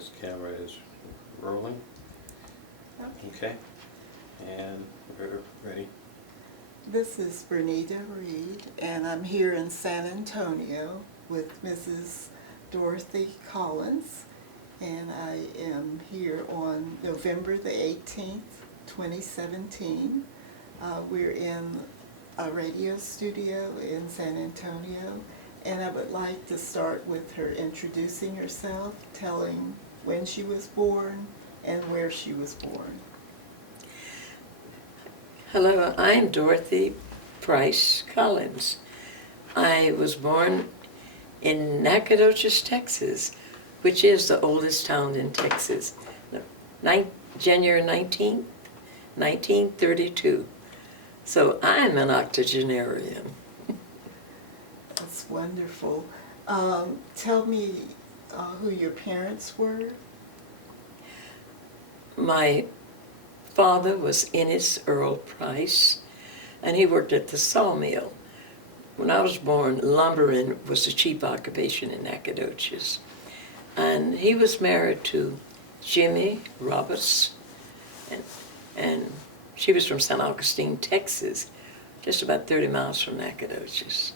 this camera is rolling. Okay, and we're ready. This is Bernita Reed, and I'm here in San Antonio with Mrs. Dorothy Collins, and I am here on November the 18th, 2017. We're in a radio studio in San Antonio, and I would like to start with her introducing herself, telling when she was born and where she was born. Hello, I'm Dorothy Price Collins. I was born in Nacogdoches, Texas, which is the oldest town in Texas. January 19th, 1932. So I'm an octogenarian. That's wonderful. Tell me who your parents were. My father was Ennis Earl Price, and he worked at the sawmill. When I was born, lumbering was the chief occupation in Nacogdoches. And he was married to Jimmy Roberts, and she was from St. Augustine, Texas, just about 30 miles from Nacogdoches.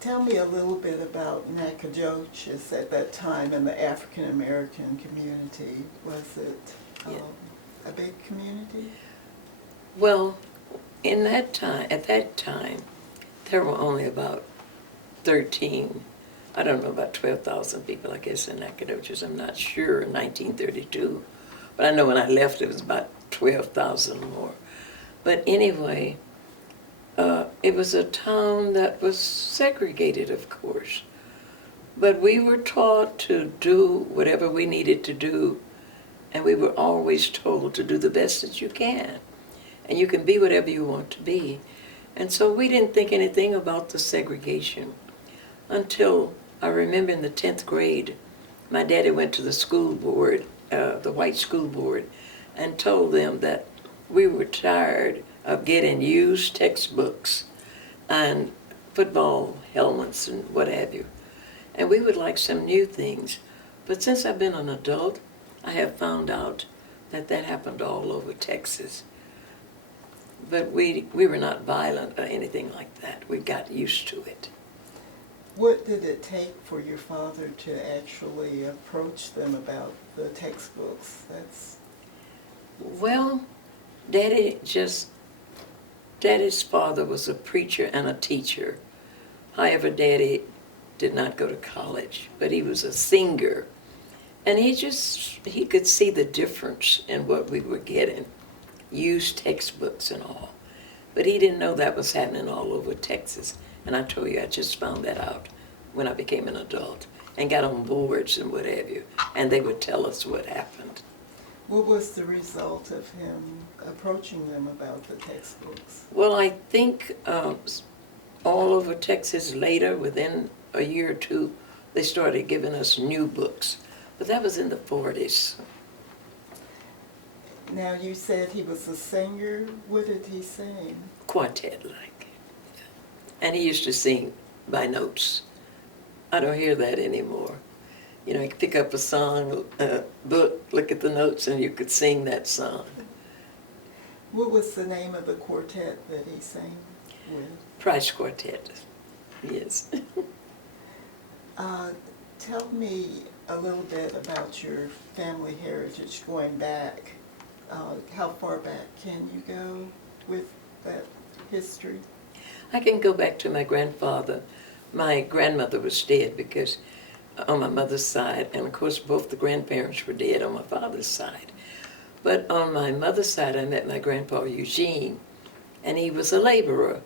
Tell me a little bit about Nacogdoches at that time and the African American community. Was it a big community? Well, at that time, there were only about 13, I don't know, about 12,000 people, I guess, in Nacogdoches. I'm not sure in 1932, but I know when I left it was about 12,000 more. But anyway, it was a town that was segregated, of course. But we were taught to do whatever we needed to do, and we were always told to do the best that you can. And you can be whatever you want to be. And so we didn't think anything about the segregation until I remember in the 10th grade, my daddy went to the school board, the white school board, and told them that we were tired of getting used textbooks and football helmets and what have you. And we would like some new things. But since I've been an adult, I have found out that that happened all over Texas. But we were not violent or anything like that. We got used to it. What did it take for your father to actually approach them about the textbooks? Well, Daddy's father was a preacher and a teacher. However, Daddy did not go to college, but he was a singer. And he could see the difference in what we were getting, used textbooks and all. But he didn't know that was happening all over Texas. And I told you, I just found that out when I became an adult and got on boards and what have you. And they would tell us what happened. What was the result of him approaching them about the textbooks? Well, I think all over Texas later, within a year or two, they started giving us new books. But that was in the 40s. Now, you said he was a singer. What did he sing? Quartet, like. And he used to sing by notes. I don't hear that anymore. You know, you could pick up a song, book, look at the notes, and you could sing that song. What was the name of the quartet that he sang with? Price Quartet, yes. Tell me a little bit about your family heritage going back. How far back can you go with that history? I can go back to my grandfather. My grandmother was dead because on my mother's side, and of course both the grandparents were dead on my father's side. But on my mother's side, I met my grandpa Eugene, and he was a laborer.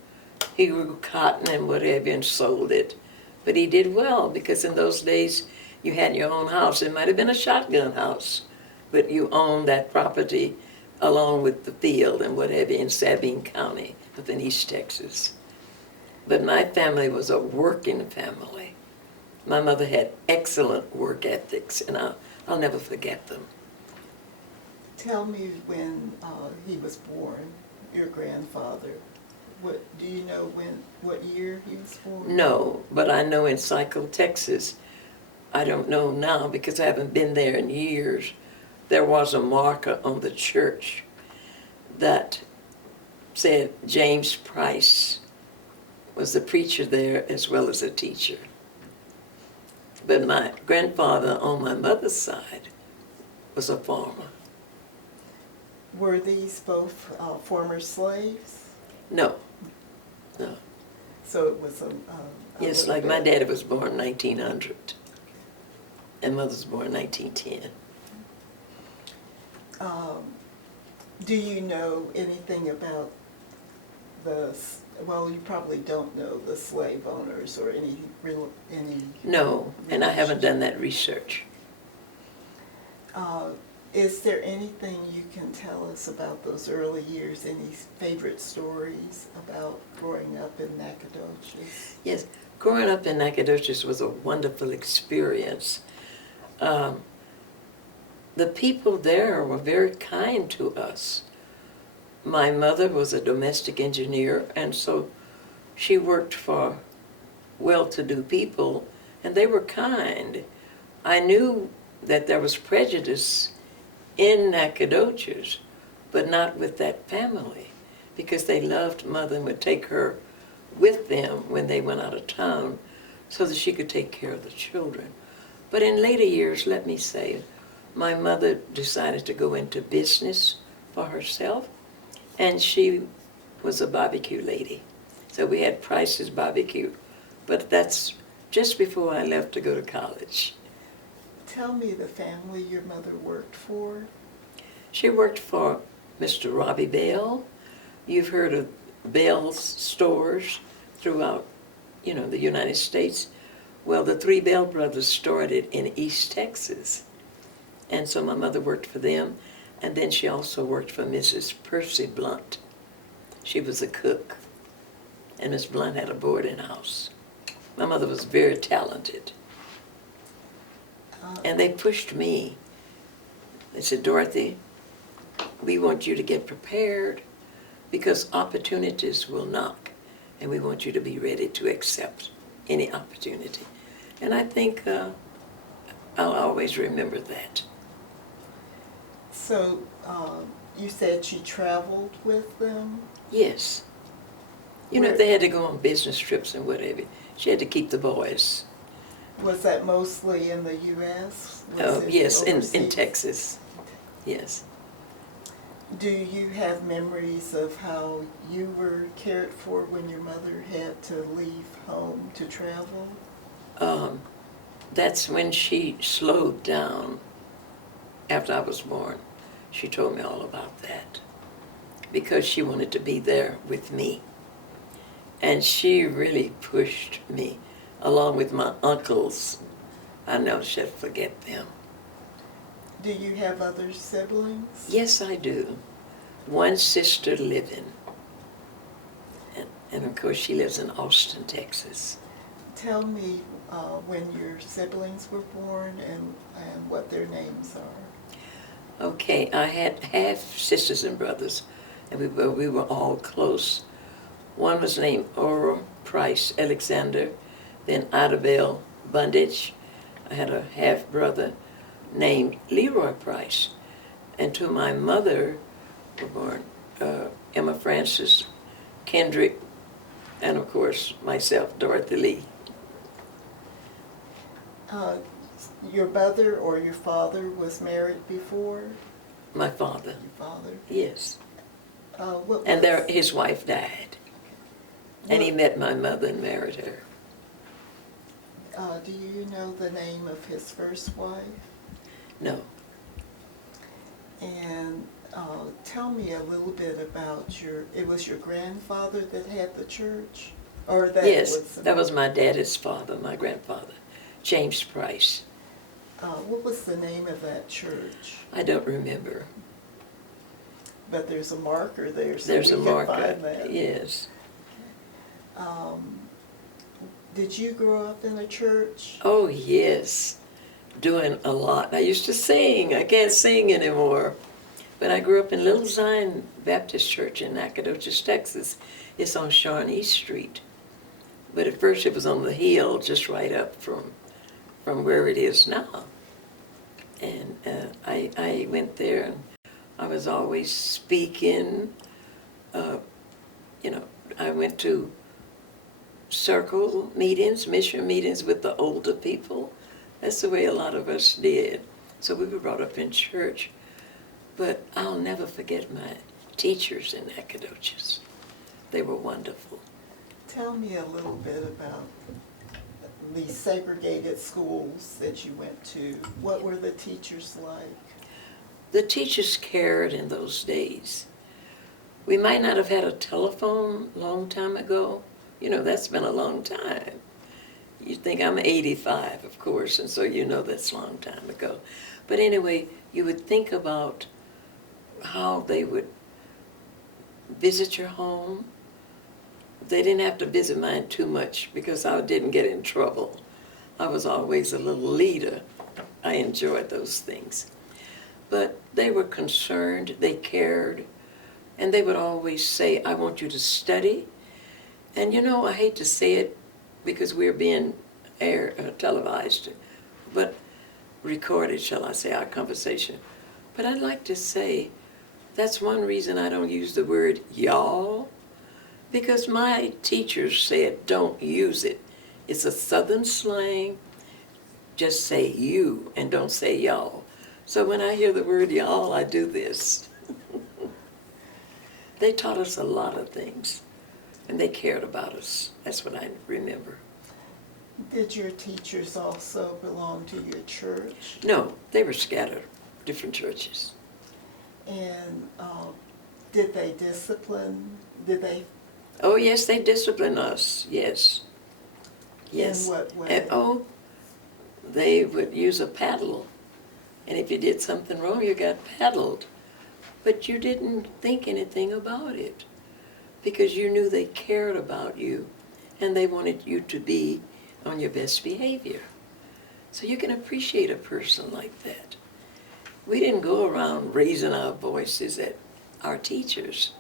He grew cotton and whatever and sold it. But he did well because in those days you had your own house. It might have been a shotgun house, but you owned that property along with the field and whatever in Sabine County up in East Texas. But my family was a working family. My mother had excellent work ethics, and I'll never forget them. Tell me when he was born, your grandfather. Do you know what year he was born? No, but I know in Cycle, Texas, I don't know now because I haven't been there in years. There was a marker on the church that said James Price was the preacher there as well as a teacher. But my grandfather on my mother's side was a farmer. Were these both former slaves? No, no. So it was a Yes, little like my bit- dad was born 1900 and mother's born 1910. Do you know anything about well, you probably don't know the slave owners or any No, and I haven't done that research. Is there anything you can tell us about those early years? Any favorite stories about growing up in Nacogdoches? Yes, growing up in Nacogdoches was a wonderful experience. The people there were very kind to us. My mother was a domestic engineer, and so she worked for well-to-do people, and they were kind. I knew that there was prejudice in Nacogdoches, but not with that family, because they loved Mother and would take her with them when they went out of town so that she could take care of the children. But in later years, let me say, my mother decided to go into business for herself, and she was a barbecue lady. So we had Price's Barbecue, but that's just before I left to go to college. Tell me the family your mother worked for. She worked for Mr. Robbie Bell. You've heard of Bell's stores throughout, the United States. Well, the three Bell brothers started in East Texas. And so my mother worked for them. And then she also worked for Mrs. Percy Blunt. She was a cook. And Miss Blunt had a boarding house. My mother was very talented. And they pushed me. They said, Dorothy, we want you to get prepared because opportunities will knock, and we want you to be ready to accept any opportunity. And I think I'll always remember that. So you said she traveled with them? Yes. If they had to go on business trips and whatever, she had to keep the boys. Was that mostly in the U.S.? Yes, in overseas? Texas. Yes. Do you have memories of how you were cared for when your mother had to leave home to travel? That's when she slowed down after I was born. She told me all about that because she wanted to be there with me. And she really pushed me, along with my uncles. I never shall forget them. Do you have other siblings? Yes, I do. One sister living. And of course, she lives in Austin, Texas. Tell me when your siblings were born and what their names are. Okay, I had half sisters and brothers, and we were all close. One was named Oral Price Alexander, then Idabelle Bundage. I had a half-brother named Leroy Price. And to my mother were born Emma Francis, Kendrick, and of course myself, Dorothy Lee. Your mother or your father was married before? My father, Your father? yes. What And was- his wife died. And he met my mother and married her. Do you know the name of his first wife? No. And tell me a little bit about it was your grandfather that had the church? Or that Yes, was... that was my daddy's father, my grandfather, James Price. What was the name of that church? I don't remember. But there's a marker there, so There's a we can marker, find that. yes. Did you grow up in a church? Oh, yes, doing a lot. I used to sing. I can't sing anymore. But I grew up in Little Zion Baptist Church in Nacogdoches, Texas. It's on Shawnee Street. But at first it was on the hill just right up from from where it is now. And I went there, and I was always speaking. You know, I went to circle meetings, mission meetings with the older people. That's the way a lot of us did. So we were brought up in church. But I'll never forget my teachers in Nacogdoches. They were wonderful. Tell me a little bit about the segregated schools that you went to. What were the teachers like? The teachers cared in those days. We might not have had a telephone a long time ago. You know, that's been a long time. You think I'm 85, of course, and so you know that's a long time ago. But anyway, you would think about how they would visit your home. They didn't have to visit mine too much because I didn't get in trouble. I was always a little leader. I enjoyed those things. But they were concerned, they cared, and they would always say, I want you to study. And you know, I hate to say it because we're being televised, but recorded, shall I say, our conversation. But I'd like to say, that's one reason I don't use the word y'all, because my teachers said don't use it. It's a Southern slang. Just say you and don't say y'all. So when I hear the word y'all, I do this. They taught us a lot of things, and they cared about us. That's what I remember. Did your teachers also belong to your church? No, they were scattered, different churches. And did they discipline? Did they? Oh, yes, they disciplined us, yes. Yes. In what way? And, oh, they would use a paddle. And if you did something wrong, you got paddled. But you didn't think anything about it because you knew they cared about you and they wanted you to be on your best behavior. So you can appreciate a person like that. We didn't go around raising our voices at our teachers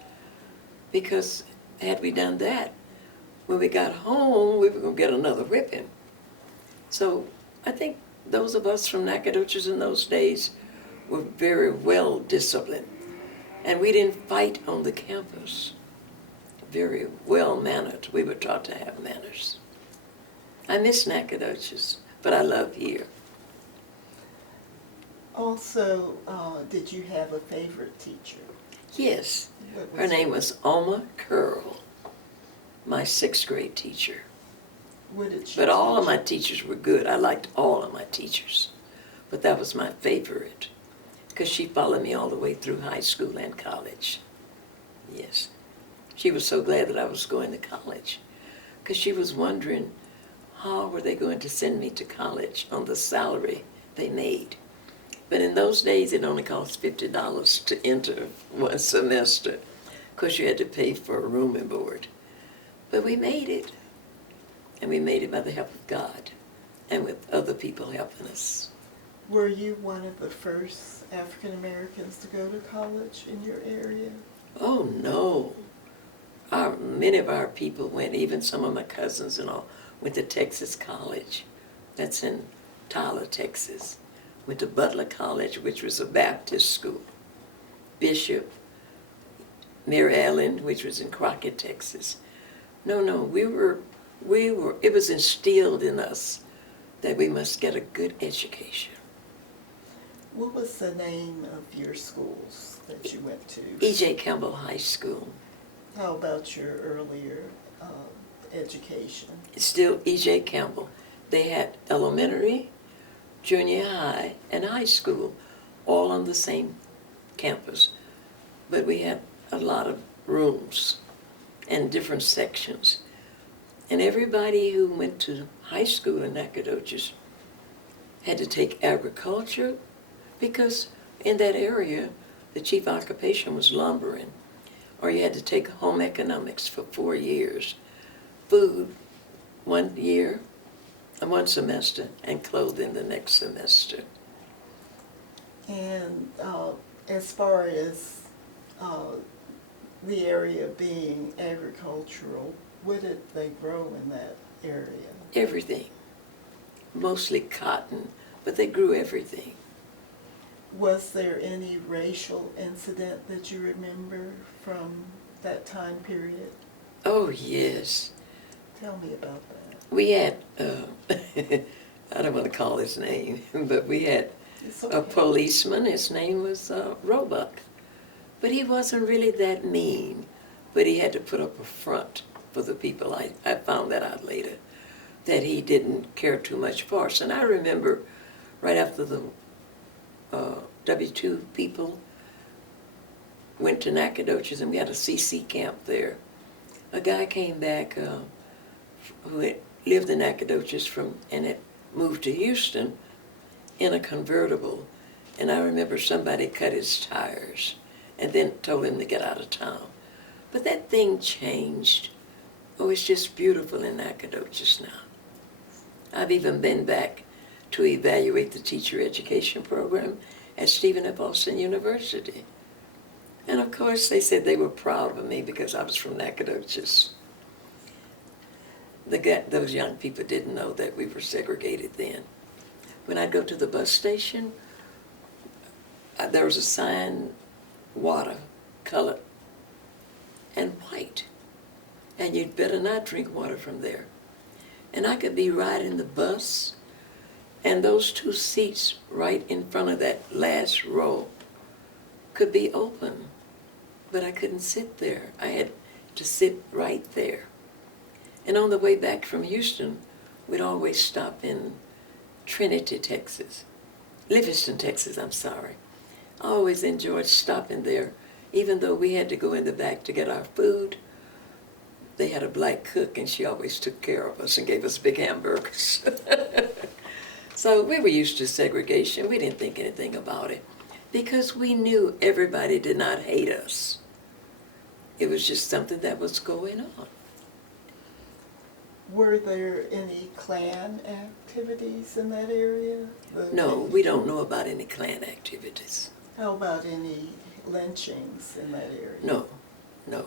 because had we done that, when we got home, we were going to get another whipping. So I think those of us from Nacogdoches in those days were very well disciplined. And we didn't fight on the campus. Very well mannered. We were taught to have manners. I miss Nacogdoches, but I love here. Also, did you have a favorite teacher? Yes. What was Her name it? was Alma Curl, my 6th grade teacher. What did she But all of teach? my teachers were good. I liked all of my teachers. But that was my favorite because she followed me all the way through high school and college. Yes. She was so glad that I was going to college because she was wondering how were they going to send me to college on the salary they made. But in those days, it only cost $50 to enter one semester because you had to pay for a room and board. But we made it. And we made it by the help of God and with other people helping us. Were you one of the first African Americans to go to college in your area? Oh, no. Many of our people went, even some of my cousins and all, went to Texas College. That's in Tyler, Texas. Went to Butler College, which was a Baptist school. Bishop, Mary Ellen, which was in Quartet, Texas. No, it was instilled in us that we must get a good education. What was the name of your schools that you went to? E.J. Campbell High School. How about your earlier education? It's still E.J. Campbell. They had elementary, junior high, and high school, all on the same campus. But we had a lot of rooms and different sections. And everybody who went to high school in Nacogdoches had to take agriculture because in that area, the chief occupation was lumbering. Or you had to take home economics for 4 years, food 1 year, and 1 semester, and clothing the next semester. And as far as the area being agricultural, what did they grow in that area? Everything. mostly cotton, but they grew everything. Was there any racial incident that you remember from that time period? Oh, yes. Tell me about that. We had, I don't want to call his name, but we had It's a okay. policeman. His name was Roebuck. But he wasn't really that mean, but he had to put up a front for the people. I found that out later, that he didn't care too much for us. And I remember right after the W-2 people went to Nacogdoches, and we had a CC camp there. A guy came back who had lived in Nacogdoches and had moved to Houston in a convertible. And I remember somebody cut his tires and then told him to get out of town. But that thing changed. Oh, it's just beautiful in Nacogdoches now. I've even been back to evaluate the teacher education program at Stephen F. Austin University. And of course they said they were proud of me because I was from Nacogdoches. Those young people didn't know that we were segregated then. When I'd go to the bus station, there was a sign, water, colored, and white. And you'd better not drink water from there. And I could be riding the bus, and those two seats right in front of that last row could be open, but I couldn't sit there. I had to sit right there. And on the way back from Houston, we'd always stop in Trinity, Texas. Livingston, Texas, I'm sorry. I always enjoyed stopping there, even though we had to go in the back to get our food. They had a black cook, and she always took care of us and gave us big hamburgers. So we were used to segregation. We didn't think anything about it because we knew everybody did not hate us. It was just something that was going on. Were there any Klan activities in that area? No, we don't know about any Klan activities. How about any lynchings in that area? No, no.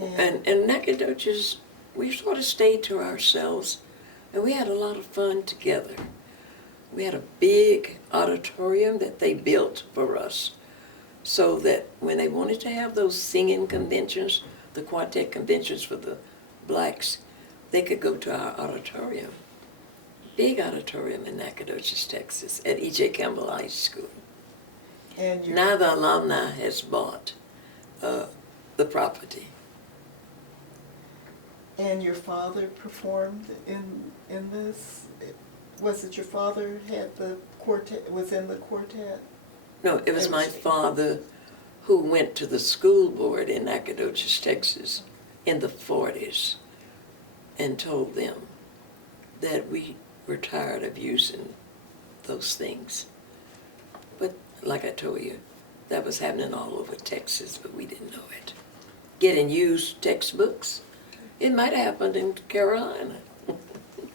And And Nacogdoches, we sort of stayed to ourselves, and we had a lot of fun together. We had a big auditorium that they built for us, so that when they wanted to have those singing conventions, the Quartet conventions for the blacks, they could go to our auditorium. Big auditorium in Nacogdoches, Texas, at E.J. Campbell High School. and your, Now the alumni has bought the property. and your father performed in this? Was it your father had the quartet, was in the quartet? No, it was my father who went to the school board in Nacogdoches, Texas in the 40s and told them that we were tired of using those things. But like I told you, that was happening all over Texas, but we didn't know it. Getting used textbooks, it might have happened in Carolina.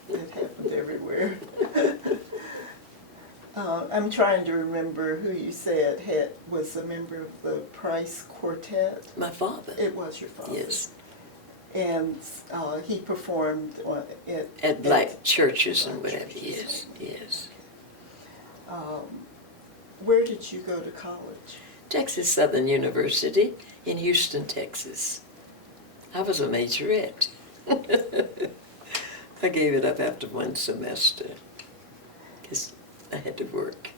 It happened everywhere. I'm trying to remember who you said was a member of the Price Quartet. My father. It was your father. Yes. And he performed At black churches and black whatever, churches. yes. Where did you go to college? Texas Southern University in Houston, Texas. I was a majorette. I gave it up after one semester because I had to work.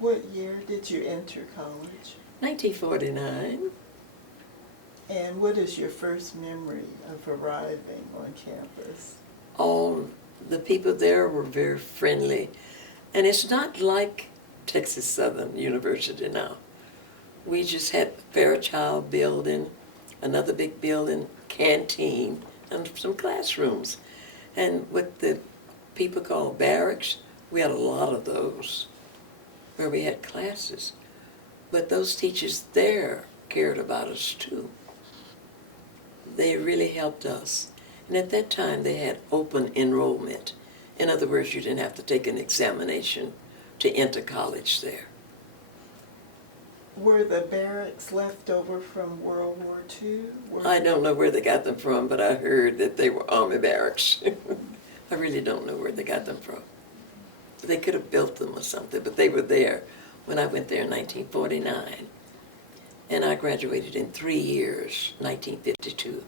What year did you enter college? 1949. And what is your first memory of arriving on campus? All the people there were very friendly. And it's not like Texas Southern University now. We just had Fairchild building, another big building, canteen, and some classrooms. And what the people call barracks, we had a lot of those where we had classes. But those teachers there cared about us too. They really helped us. And at that time they had open enrollment. In other words, you didn't have to take an examination to enter college there. Were the barracks left over from World War II? I don't know where they got them from, but I heard that they were army barracks. I really don't know where they got them from. They could have built them or something, but they were there when I went there in 1949. And I graduated in 3 years, 1952.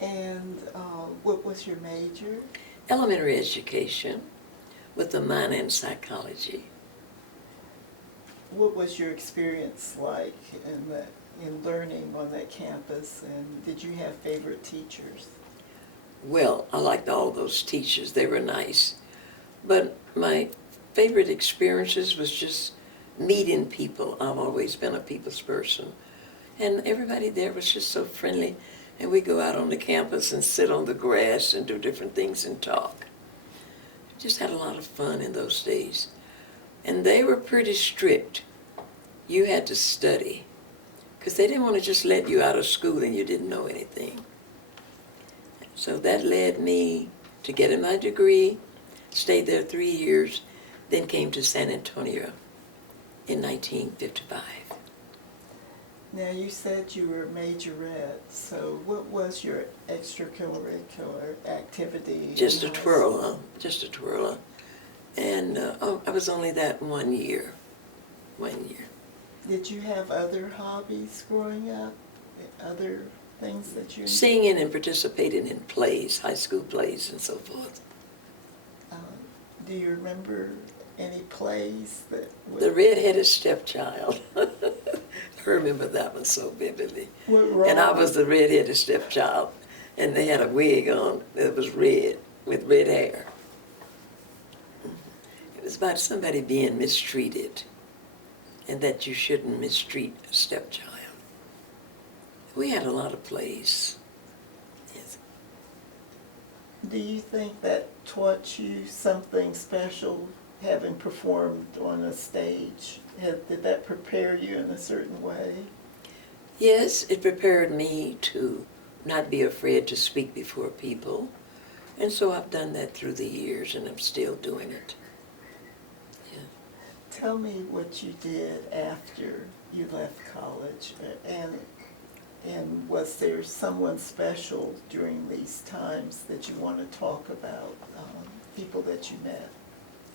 And what was your major? Elementary education with a minor in psychology. What was your experience like in learning on that campus, and did you have favorite teachers? Well, I liked all those teachers. They were nice. But my favorite experiences was just meeting people. I've always been a people's person. And everybody there was just so friendly. And we go out on the campus and sit on the grass and do different things and talk. Just had a lot of fun in those days. And they were pretty strict. You had to study, because they didn't want to just let you out of school and you didn't know anything. So that led me to getting my degree, stayed there 3 years, then came to San Antonio in 1955. Now, you said you were a majorette, so what was your extracurricular activity? Just a in high twirler, school? just a twirler. And I was only that 1 year. 1 year. Did you have other hobbies growing up? Other things that you enjoyed? Singing and participating in plays, high school plays and so forth. Do you remember any plays that? The Red-Headed Stepchild. I remember that one so vividly. What role? And I was the red-headed stepchild, and they had a wig on that was red, with red hair. It was about somebody being mistreated, and that you shouldn't mistreat a stepchild. We had a lot of plays. Yes. Do you think that taught you something special, having performed on a stage? Did that prepare you in a certain way? Yes, it prepared me to not be afraid to speak before people. And so I've done that through the years, and I'm still doing it. Yeah. Tell me what you did after you left college, and was there someone special during these times that you want to talk about, people that you met?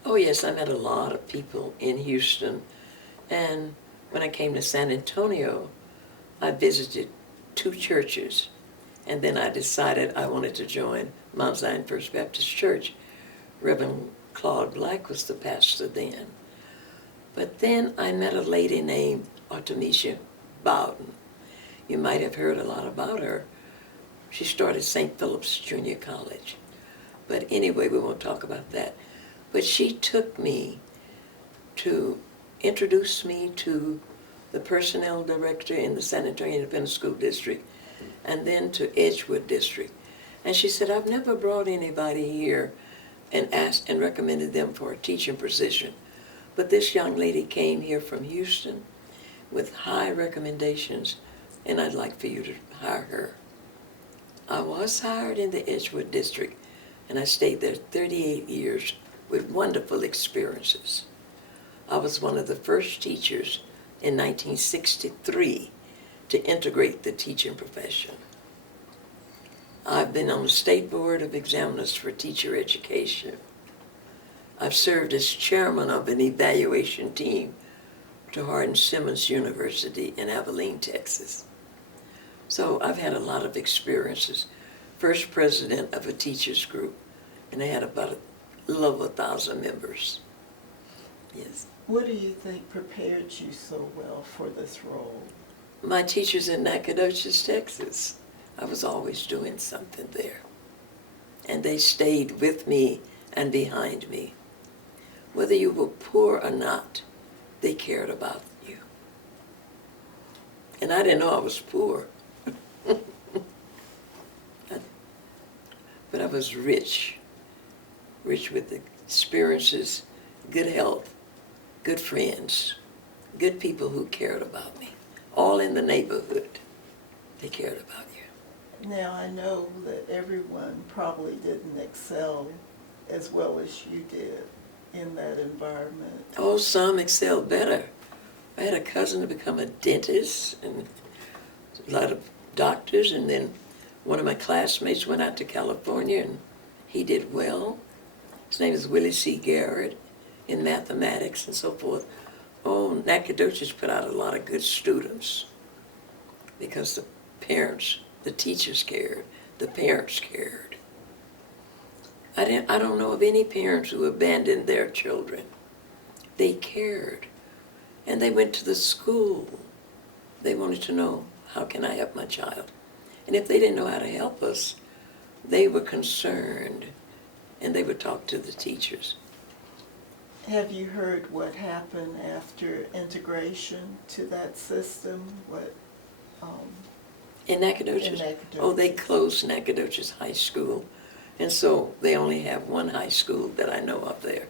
Oh yes, I met a lot of people in Houston. And when I came to San Antonio, I visited 2 churches. And then I decided I wanted to join Mount Zion First Baptist Church. Reverend Claude Black was the pastor then. But then I met a lady named Artemisia Bowden. You might have heard a lot about her. She started St. Philip's Junior College. But anyway, we won't talk about that. But she took me to introduce me to the personnel director in the San Antonio Independent School District, and then to Edgewood District. And she said, I've never brought anybody here and asked and recommended them for a teaching position. But this young lady came here from Houston with high recommendations, and I'd like for you to hire her. I was hired in the Edgewood District, and I stayed there 38 years with wonderful experiences. I was one of the first teachers in 1963 to integrate the teaching profession. I've been on the State Board of Examiners for Teacher Education. I've served as chairman of an evaluation team to Hardin-Simmons University in Abilene, Texas. So I've had a lot of experiences. First president of a teachers group, and they had about a little over 1,000 members. Yes. What do you think prepared you so well for this role? My teachers in Nacogdoches, Texas. I was always doing something there. And they stayed with me and behind me. Whether you were poor or not, they cared about you. And I didn't know I was poor. But I was rich with experiences, good health, good friends, good people who cared about me, all in the neighborhood. They cared about you. Now, I know that everyone probably didn't excel as well as you did in that environment. Oh, some excelled better. I had a cousin to become a dentist, and a lot of doctors, and then One of my classmates went out to California and he did well. His name is Willie C. Garrett in mathematics and so forth. Oh, Nacogdoches put out a lot of good students because the parents, the teachers cared, the parents cared. I don't know of any parents who abandoned their children. They cared. And they went to the school. They wanted to know, how can I help my child? And if they didn't know how to help us, they were concerned and they would talk to the teachers. Have you heard what happened after integration to that system? What, In Nacogdoches? In Nacogdoches. Oh, they closed Nacogdoches High School. And so they only have one high school that I know of there.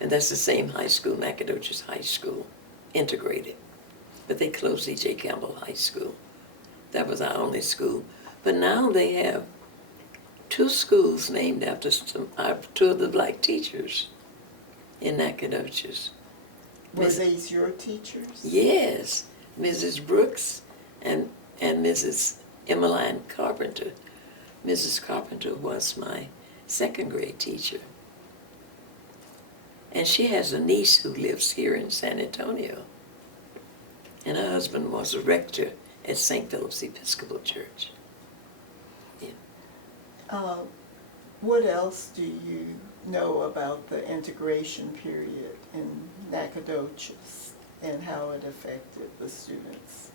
And that's the same high school, Nacogdoches High School, integrated. But they closed E.J. Campbell High School. That was our only school. But now they have 2 schools named after two of the black teachers in Nacogdoches. were these your teachers? Yes, Mrs. Brooks and Mrs. Emmeline Carpenter. Mrs. Carpenter was my 2nd grade teacher. And she has a niece who lives here in San Antonio. And her husband was a rector at St. Philip's Episcopal Church. Yeah. What else do you know about the integration period in Nacogdoches and how it affected the students?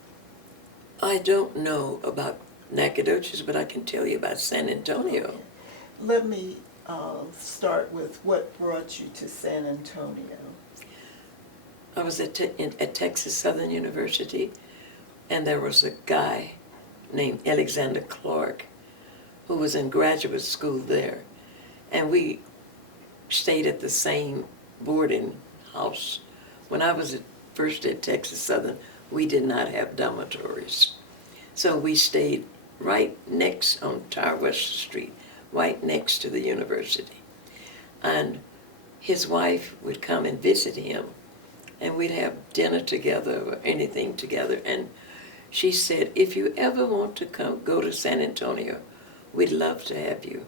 I don't know about Nacogdoches, but I can tell you about San Antonio. Okay. Let me start with what brought you to San Antonio. I was at Texas Southern University, and there was a guy named Alexander Clark who was in graduate school there. And we stayed at the same boarding house. When I was first at Texas Southern, we did not have dormitories. So we stayed right next on Tower West Street, right next to the university. And his wife would come and visit him, and we'd have dinner together or anything together. And she said, if you ever want to go to San Antonio, we'd love to have you.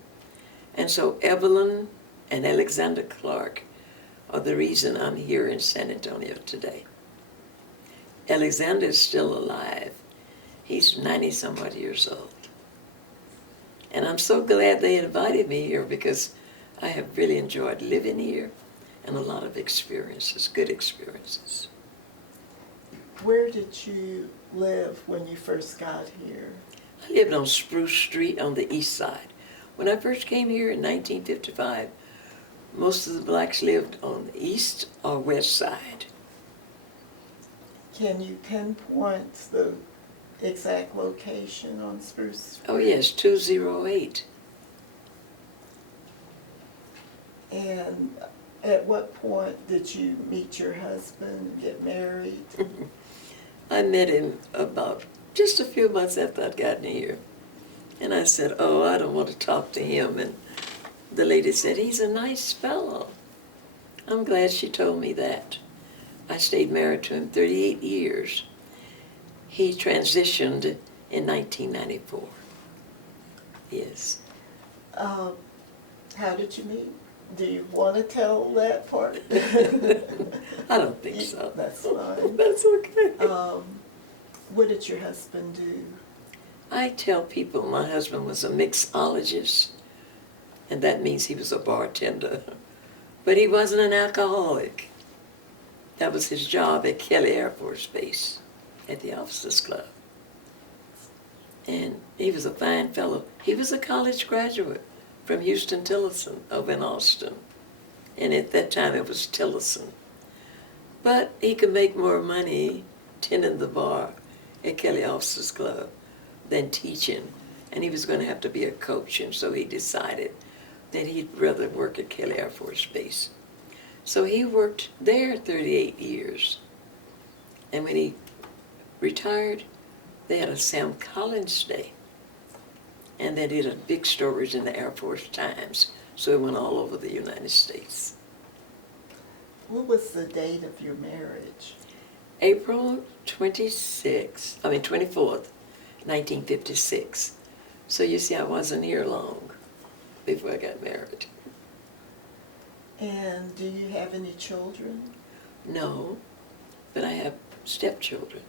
And so Evelyn and Alexander Clark are the reason I'm here in San Antonio today. Alexander is still alive. He's 90-some-odd years old. And I'm so glad they invited me here because I have really enjoyed living here and a lot of experiences, good experiences. Where did you live when you first got here? I lived on Spruce Street on the east side. When I first came here in 1955, most of the blacks lived on the east or west side. Can you pinpoint the exact location on Spruce Street? Oh yes, 208. And at what point did you meet your husband and get married? I met him about just a few months after I'd gotten here. And I said, oh, I don't want to talk to him. And the lady said, he's a nice fellow. I'm glad she told me that. I stayed married to him 38 years. He transitioned in 1994. Yes. How did you meet? Do you want to tell that part? I don't think so. That's fine. That's okay. What did your husband do? I tell people my husband was a mixologist, and that means he was a bartender. But he wasn't an alcoholic. That was his job at Kelly Air Force Base at the Officers Club. And he was a fine fellow. He was a college graduate from Houston-Tillotson over in Austin. And at that time it was Tillotson. But he could make more money tending the bar at Kelly Officers Club than teaching. And he was going to have to be a coach, and so he decided that he'd rather work at Kelly Air Force Base. So he worked there 38 years. And when he retired, they had a Sam Collins Day. And they did a big stories in the Air Force Times. So it went all over the United States. What was the date of your marriage? April 24th, 1956. So you see, I wasn't here long before I got married. And do you have any children? No, but I have stepchildren,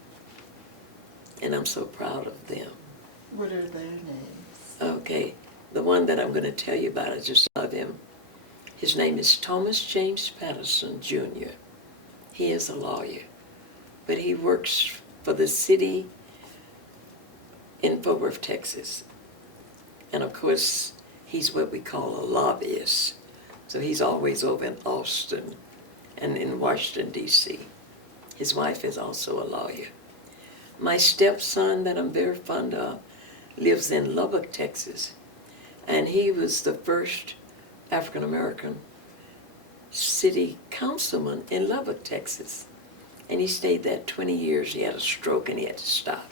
and I'm so proud of them. What are their names? Okay, the one that I'm going to tell you about, I just love him. His name is Thomas James Patterson, Jr. He is a lawyer, but he works for the city in Fort Worth, Texas. And of course, he's what we call a lobbyist. So he's always over in Austin and in Washington, D.C. His wife is also a lawyer. My stepson, that I'm very fond of, lives in Lubbock, Texas. And he was the first African-American city councilman in Lubbock, Texas. And he stayed there 20 years. He had a stroke and he had to stop.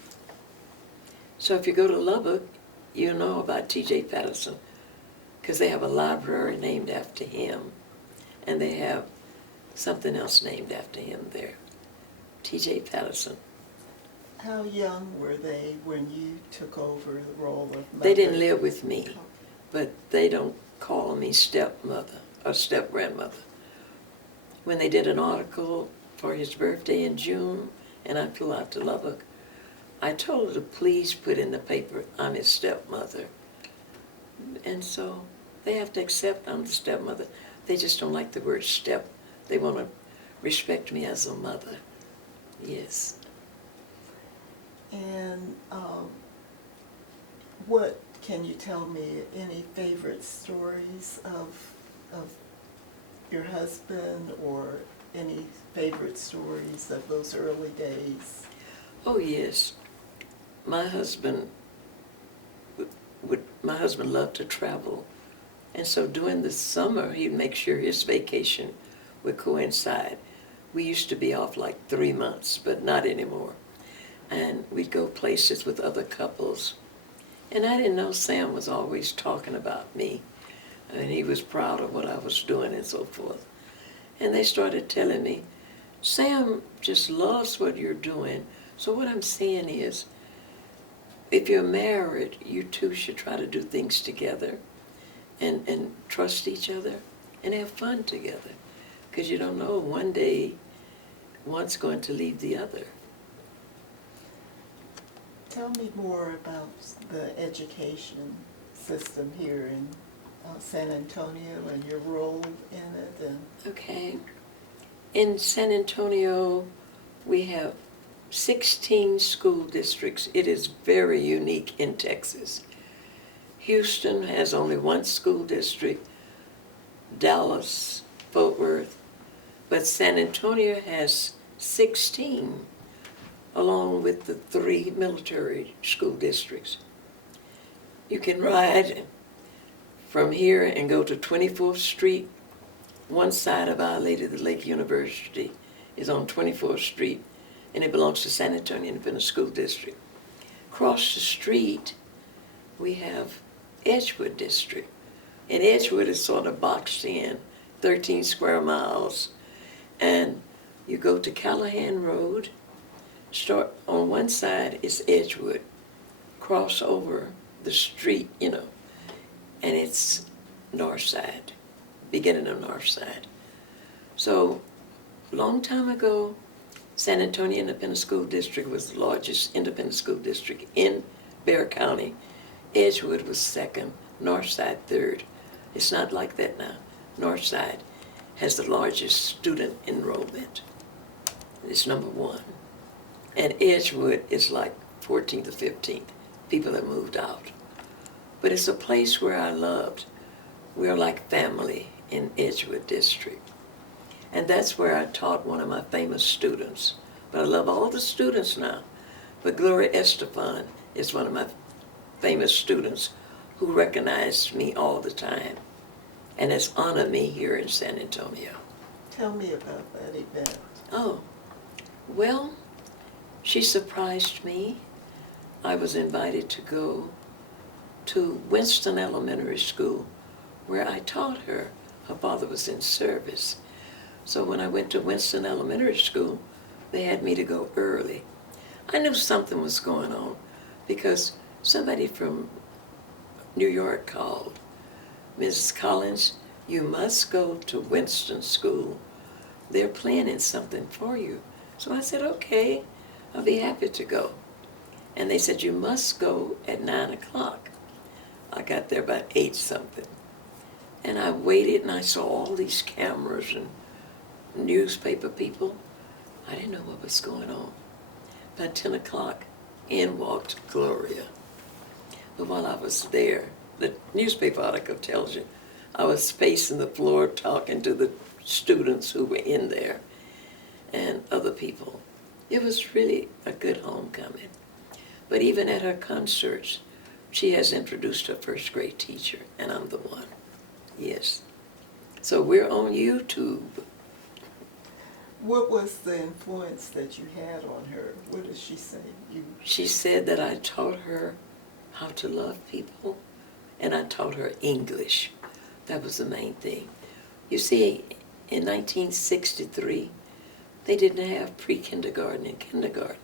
So if you go to Lubbock, you know about T.J. Patterson, because they have a library named after him, and they have something else named after him there. T.J. Patterson. How young were they when you took over the role of mother? They didn't live with me, but they don't call me stepmother or step-grandmother. When they did an article for his birthday in June, and I flew out to Lubbock, I told her to please put in the paper, I'm his stepmother. And so they have to accept I'm the stepmother. They just don't like the word step. They want to respect me as a mother. Yes. And what can you tell me? Any favorite stories of your husband, or any favorite stories of those early days? Oh yes. My husband loved to travel, and so during the summer he'd make sure his vacation would coincide. We used to be off like 3 months, but not anymore. And we'd go places with other couples. And I didn't know Sam was always talking about me, and he was proud of what I was doing and so forth. And they started telling me, Sam just loves what you're doing. So what I'm saying is, if you're married, you two should try to do things together and trust each other and have fun together. Because you don't know, one day, one's going to leave the other. Tell me more about the education system here in San Antonio and your role in it. And Okay. In San Antonio, we have 16 school districts. It is very unique in Texas. Houston has only one school district, Dallas, Fort Worth, but San Antonio has 16, along with the 3 military school districts. You can ride from here and go to 24th Street. One side of Our Lady of the Lake University is on 24th Street, and it belongs to San Antonio Independent School District. Across the street, we have Edgewood District. And Edgewood is sort of boxed in, 13 square miles. And you go to Callahan Road, start on one side is Edgewood, cross over the street, and it's north side, beginning of north side. So, long time ago, San Antonio Independent School District was the largest independent school district in Bexar County. Edgewood was second, north side third. It's not like that now. North side has the largest student enrollment. It's number 1. And Edgewood is like 14th or 15th. People have moved out. But it's a place where I loved. We're like family in Edgewood District. And that's where I taught one of my famous students. But I love all the students now. But Gloria Estefan is one of my famous students who recognized me all the time and has honored me here in San Antonio. tell me about that event. Oh, well, she surprised me. I was invited to go to Winston Elementary School, where I taught her. Her father was in service. So when I went to Winston Elementary School, they had me to go early. I knew something was going on because somebody from New York called, "Mrs. Collins, you must go to Winston School. They're planning something for you." So I said, "Okay, I'll be happy to go." And they said, "You must go at 9 o'clock. I got there about 8 something. And I waited and I saw all these cameras and newspaper people. I didn't know what was going on. About 10 o'clock, in walked Gloria. But while I was there, the newspaper article tells you, I was pacing the floor talking to the students who were in there and other people. It was really a good homecoming. But even at her concerts, she has introduced her first grade teacher, and I'm the one. Yes. So we're on YouTube. What was the influence that you had on her? What did she say? She said that I taught her how to love people, and I taught her English. That was the main thing. You see, in 1963, they didn't have pre-kindergarten and kindergarten.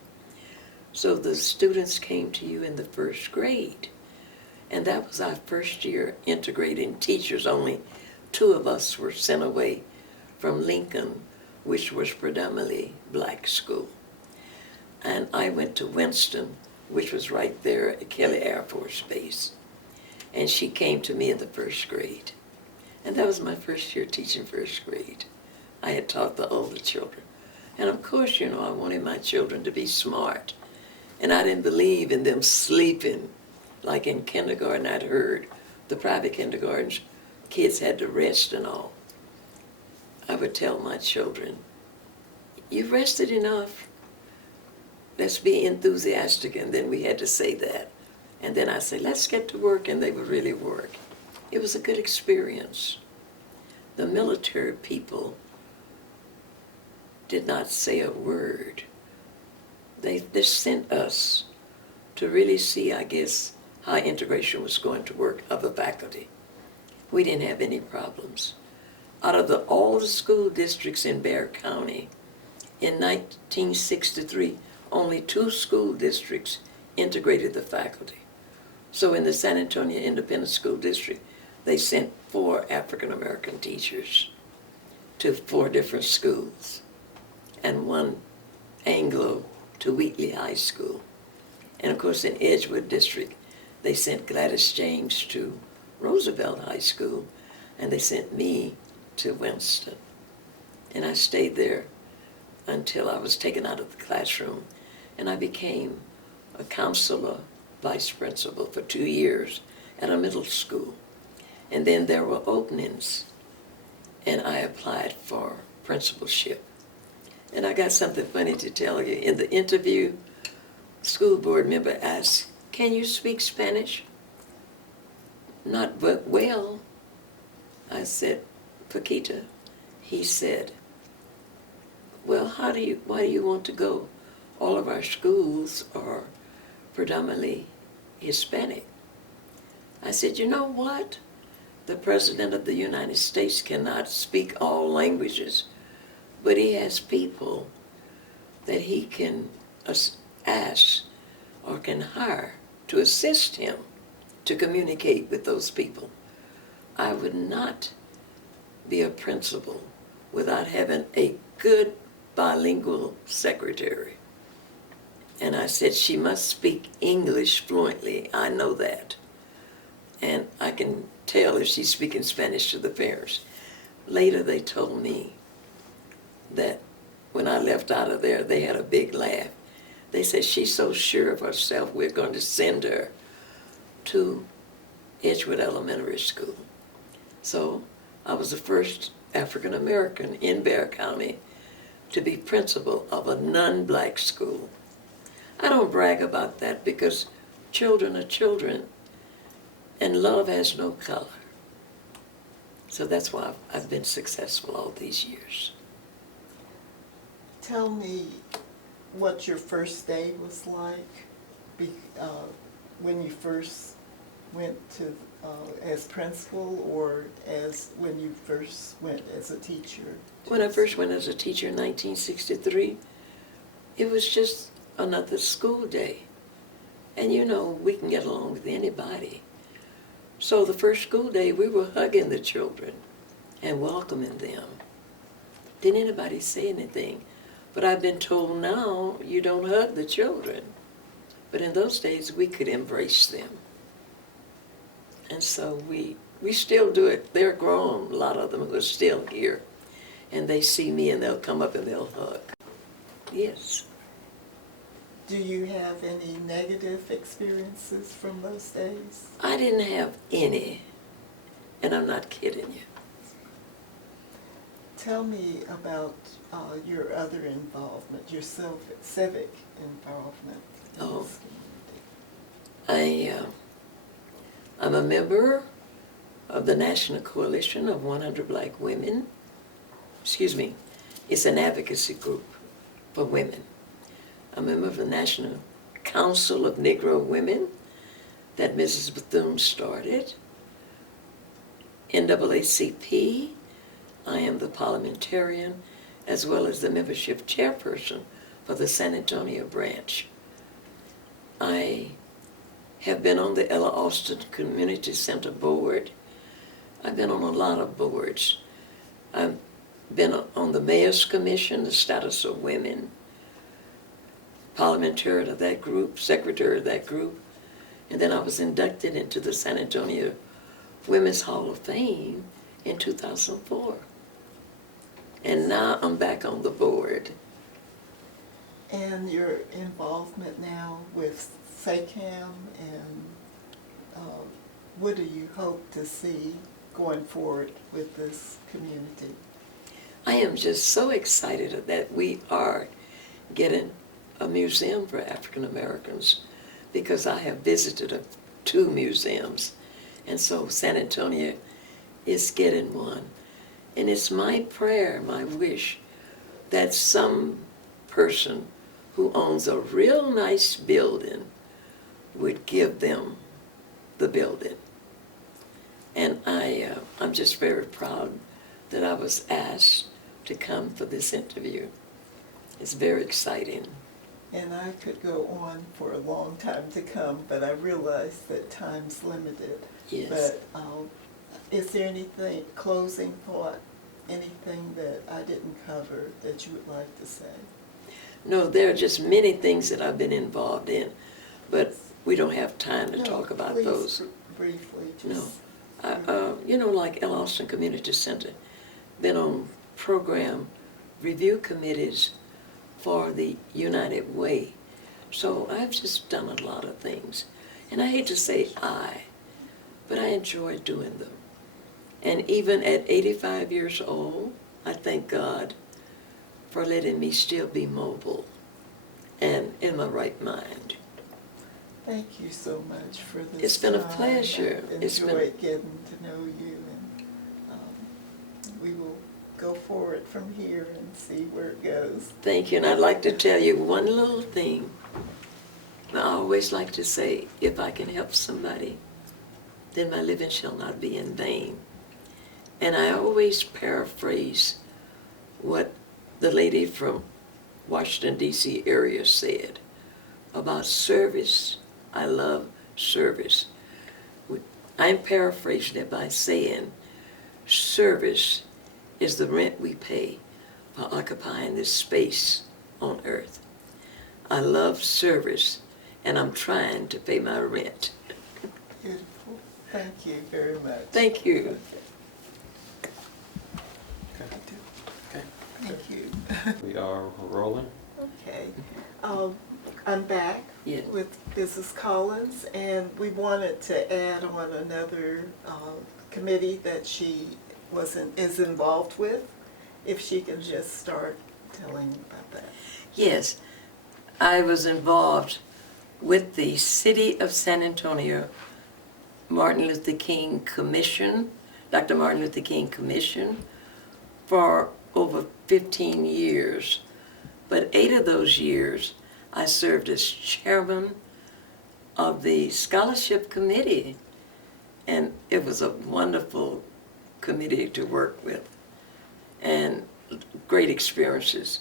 So the students came to you in the first grade. And that was our first year integrating teachers. Only 2 of us were sent away from Lincoln, which was predominantly black school. And I went to Winston, which was right there at Kelly Air Force Base. And she came to me in the first grade. And that was my first year teaching first grade. I had taught the older children. And of course, you know, I wanted my children to be smart. And I didn't believe in them sleeping. Like in kindergarten, I'd heard the private kindergartens, kids had to rest and all. I would tell my children, "You've rested enough. Let's be enthusiastic." And then we had to say that. And then I say, "Let's get to work," and they would really work. It was a good experience. The military people did not say a word. They sent us to really see, I guess, how integration was going to work of the faculty. We didn't have any problems. Out of all the school districts in Bexar County, in 1963, only 2 school districts integrated the faculty. So in the San Antonio Independent School District, they sent 4 African American teachers to 4 different schools, and 1 Anglo to Wheatley High School. And of course in Edgewood District, they sent Gladys James to Roosevelt High School, and they sent me to Winston. And I stayed there until I was taken out of the classroom, and I became a counselor vice principal for 2 years at a middle school. And then there were openings, and I applied for principalship. And I got something funny to tell you. In the interview, school board member asked, "Can you speak Spanish?" "Not but well." I said, "Paquita." He said, "Well, why do you want to go? All of our schools are predominantly Hispanic." I said, "You know what? The President of the United States cannot speak all languages, but he has people that he can ask or can hire to assist him to communicate with those people. I would not be a principal without having a good bilingual secretary." And I said, "She must speak English fluently. I know that. And I can tell if she's speaking Spanish to the parents." Later they told me that when I left out of there, they had a big laugh. They said, "She's so sure of herself, we're going to send her to Edgewood Elementary School." So I was the first African American in Bexar County to be principal of a non-black school. I don't brag about that because children are children, and love has no color. So that's why I've been successful all these years. Tell me what your first day was like when you first went to as principal, or as when you first went as a teacher. When I first went as a teacher in 1963, it was just another school day. And you know, we can get along with anybody. So the first school day, we were hugging the children and welcoming them. Didn't anybody say anything? But I've been told now you don't hug the children. But in those days, we could embrace them. And so we still do it. They're grown, a lot of them who are still here. And they see me and they'll come up and they'll hug. Yes. Do you have any negative experiences from those days? I didn't have any. And I'm not kidding you. Tell me about your other involvement, your civic involvement in Oh. this community. I'm a member of the National Coalition of 100 Black Women. Excuse me, it's an advocacy group for women. I'm a member of the National Council of Negro Women that Mrs. Bethune started. NAACP, I am the parliamentarian as well as the membership chairperson for the San Antonio branch. I have been on the Ella Austin Community Center board. I've been on a lot of boards. I've been on the Mayor's Commission, the Status of Women, parliamentarian of that group, secretary of that group, and then I was inducted into the San Antonio Women's Hall of Fame in 2004. And now I'm back on the board. And your involvement now with SAAACAM, and what do you hope to see going forward with this community? I am just so excited that we are getting a museum for African Americans, because I have visited 2 museums, and so San Antonio is getting one. And it's my prayer, my wish, that some person who owns a real nice building would give them the building. And I'm just very proud that I was asked to come for this interview. It's very exciting. And I could go on for a long time to come, but I realize that time's limited. Yes. But is there anything, closing thought, anything that I didn't cover that you would like to say? No, there are just many things that I've been involved in, but we don't have time to No, talk about please, those. Briefly, No. just. Like El Austin Community Center, been on program review committees for the United Way. So I've just done a lot of things. And I hate to say but I enjoy doing them. And even at 85 years old, I thank God for letting me still be mobile and in my right mind. Thank you so much for this. It's been a time. pleasure. I've It's been- enjoyed getting to know you, and we will go forward from here and see where it goes. Thank you, and I'd like to tell you one little thing. I always like to say, if I can help somebody, then my living shall not be in vain. And I always paraphrase what the lady from Washington, D.C. area said about service. I love service. I'm paraphrasing it by saying, service is the rent we pay for occupying this space on earth. I love service, and I'm trying to pay my rent. Beautiful. Thank you very much. Thank you. Okay. Okay. Thank you. We are rolling. Okay. I'm back Yes. with Mrs. Collins, and we wanted to add on another committee that she is involved with. If she can just start telling about that. Yes, I was involved with the City of San Antonio Martin Luther King Commission, Dr. Martin Luther King Commission, for over 15 years. But 8 of those years, I served as chairman of the scholarship committee, and it was a wonderful committee to work with, and great experiences.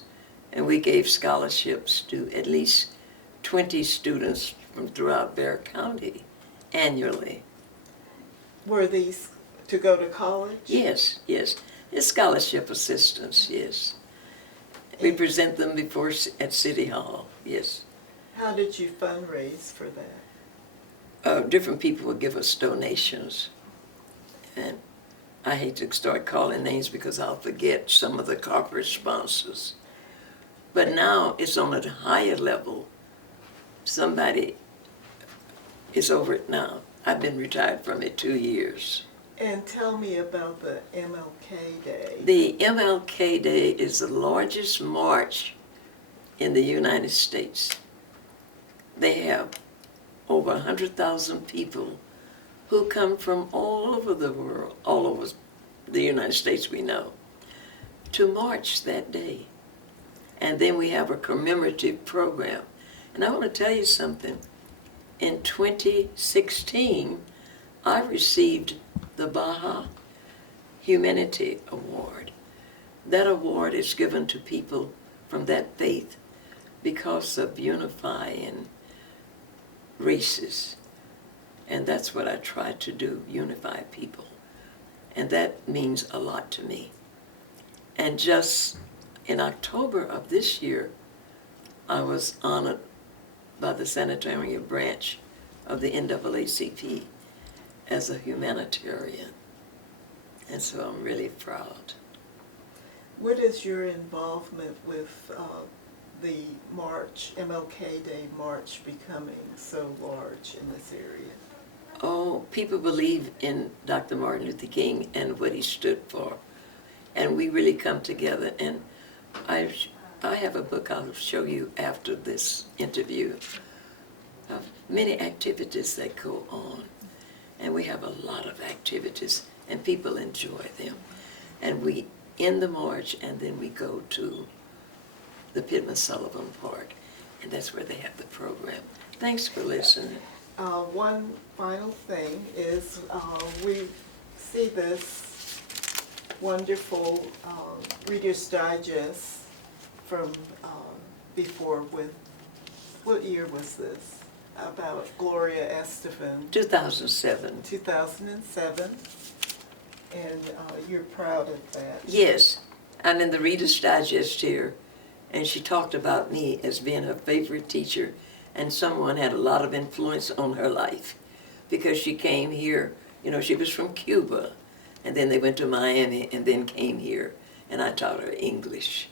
And we gave scholarships to at least 20 students from throughout Bexar County annually. Were these to go to college? Yes, yes. It's scholarship assistance, yes. We And present them before at City Hall, yes. how did you fundraise for that? Different people will give us donations. And I hate to start calling names because I'll forget some of the corporate sponsors. But now it's on a higher level. Somebody is over it now. I've been retired from it 2 years. And tell me about the MLK Day. The MLK Day is the largest march in the United States. They have over 100,000 people who come from all over the world, all over the United States we know, to march that day. And then we have a commemorative program. And I want to tell you something. In 2016, I received the Baja Humanity Award. That award is given to people from that faith because of unifying races. And that's what I try to do, unify people. And that means a lot to me. And just in October of this year, I was honored by the San Antonio branch of the NAACP as a humanitarian. And so I'm really proud. What is your involvement with the march, MLK Day march, becoming so large in this area? Oh, people believe in Dr. Martin Luther King and what he stood for. And we really come together. And I have a book I'll show you after this interview of many activities that go on. And we have a lot of activities, and people enjoy them. And we end the march, and then we go to the Pittman Sullivan Park, and that's where they have the program. Thanks for listening. One final thing is we see this wonderful Reader's Digest from before with, what year was this? About Gloria Estefan. 2007. 2007. And you're proud of that. Yes, I'm in the Reader's Digest here, and she talked about me as being her favorite teacher, and someone had a lot of influence on her life because she came here. You know, she was from Cuba, and then they went to Miami and then came here, and I taught her English.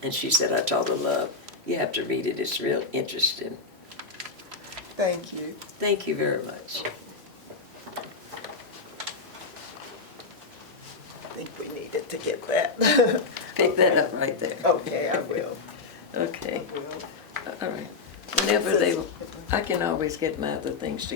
And she said, I taught her love. You have to read it, it's real interesting. Thank you. Thank you very much. I think we needed to get that. Pick that up right there. Okay, I will. Okay, I will. all right. Whenever they, I can always get my other things together.